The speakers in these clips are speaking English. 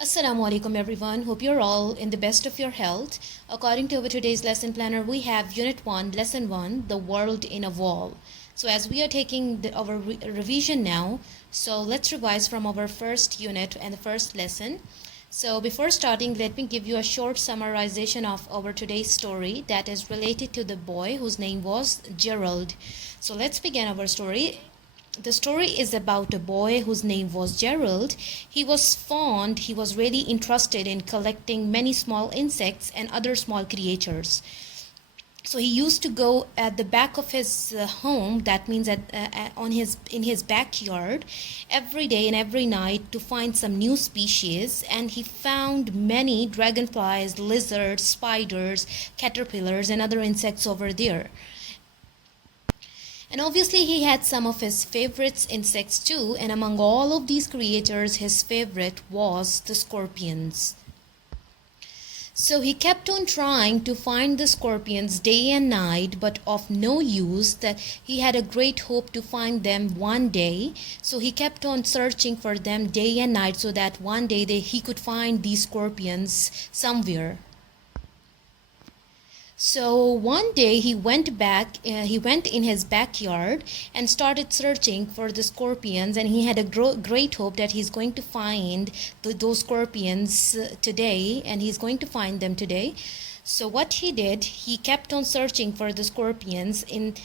Assalamu alaikum everyone. Hope you're all in the best of your health. According to our today's lesson planner, we have Unit 1, Lesson 1, The World in a Wall. So as we are taking our revision now, so let's revise from our first unit and the first lesson. So before starting, let me give you a short summarization of our today's story that is related to the boy whose name was Gerald. So let's begin our story. The story is about a boy whose name was Gerald. He was really interested in collecting many small insects and other small creatures. So he used to go at the back of his home, that means in his backyard, every day and every night to find some new species, and he found many dragonflies, lizards, spiders, caterpillars and other insects over there. And obviously he had some of his favorites insects too, and among all of these creatures his favorite was the scorpions. So he kept on trying to find the scorpions day and night, but of no use. That he had a great hope to find them one day. So he kept on searching for them day and night so that one day he could find these scorpions somewhere. So one day he went in his backyard and started searching for the scorpions, and he had a great hope that he's going to find those scorpions today, and he's going to find them today. So what he did, he kept on searching for the scorpions and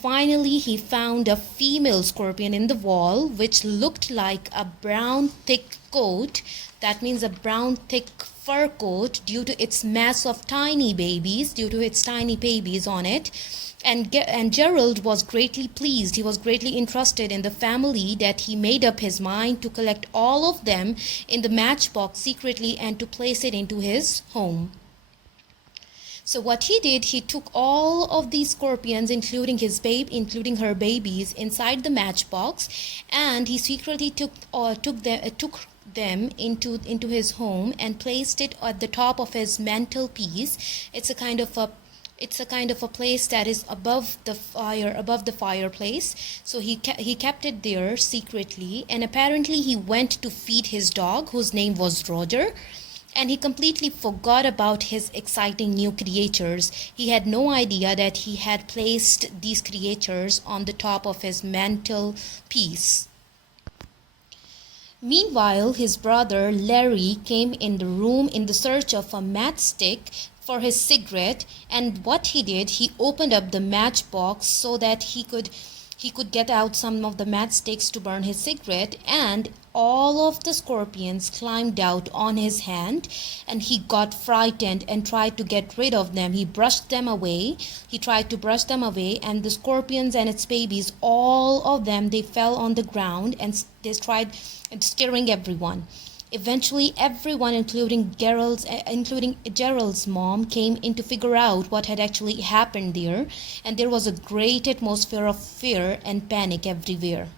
finally he found a female scorpion in the wall which looked like a brown thick coat. That means a brown thick fur coat due to its mass of tiny babies on it. And Gerald was greatly pleased. He was greatly interested in the family that he made up his mind to collect all of them in the matchbox secretly and to place it into his home. So what he did, he took all of these scorpions, including her babies, inside the matchbox, and he secretly took them into his home and placed it at the top of his mantelpiece. It's a kind of a place that is above the fireplace. So he kept it there secretly, and apparently he went to feed his dog, whose name was Roger. And he completely forgot about his exciting new creatures. He had no idea that he had placed these creatures on the top of his mantelpiece. Meanwhile, his brother Larry came in the room in the search of a matchstick for his cigarette, and what he did, he opened up the matchbox so that he could get out some of the matchsticks to burn his cigarette, and all of the scorpions climbed out on his hand, and he got frightened and tried to get rid of them. He tried to brush them away, and the scorpions and its babies, all of them, they fell on the ground and they tried scaring everyone. Eventually, everyone, including Gerald's mom, came in to figure out what had actually happened there, and there was a great atmosphere of fear and panic everywhere.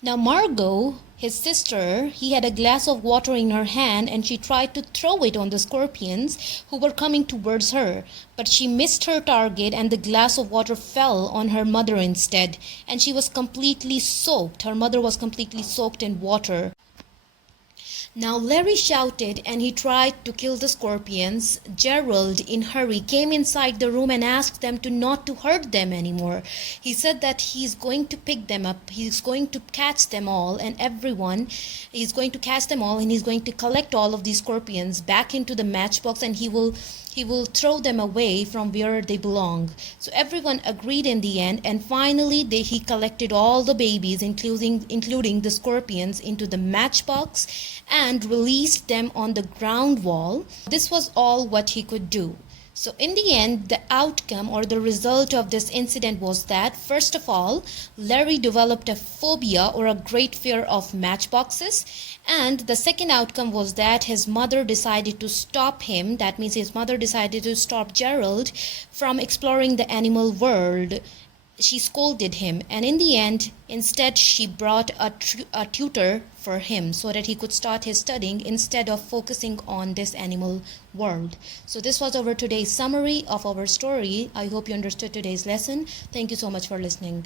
Now Margot, his sister, he had a glass of water in her hand, and she tried to throw it on the scorpions who were coming towards her, but she missed her target and the glass of water fell on her mother instead, and she was completely soaked. Her mother was completely soaked in water. Now Larry shouted and he tried to kill the scorpions. Gerald, in hurry, came inside the room and asked them not to hurt them anymore. He said that he's going to pick them up, he's going to catch them all, and he's going to catch them all, and he's going to collect all of these scorpions back into the matchbox, and he will throw them away from where they belong. So everyone agreed in the end, and finally he collected all the babies, including the scorpions, into the matchbox and released them on the ground wall. This was all what he could do. So in the end, the outcome or the result of this incident was that, first of all, Larry developed a phobia or a great fear of matchboxes. And the second outcome was that his mother decided to stop him. That means his mother decided to stop Gerald from exploring the animal world. She scolded him, and in the end, instead she brought a tutor for him so that he could start his studying instead of focusing on this animal world. So this was our today's summary of our story. I hope you understood today's lesson. Thank you so much for listening.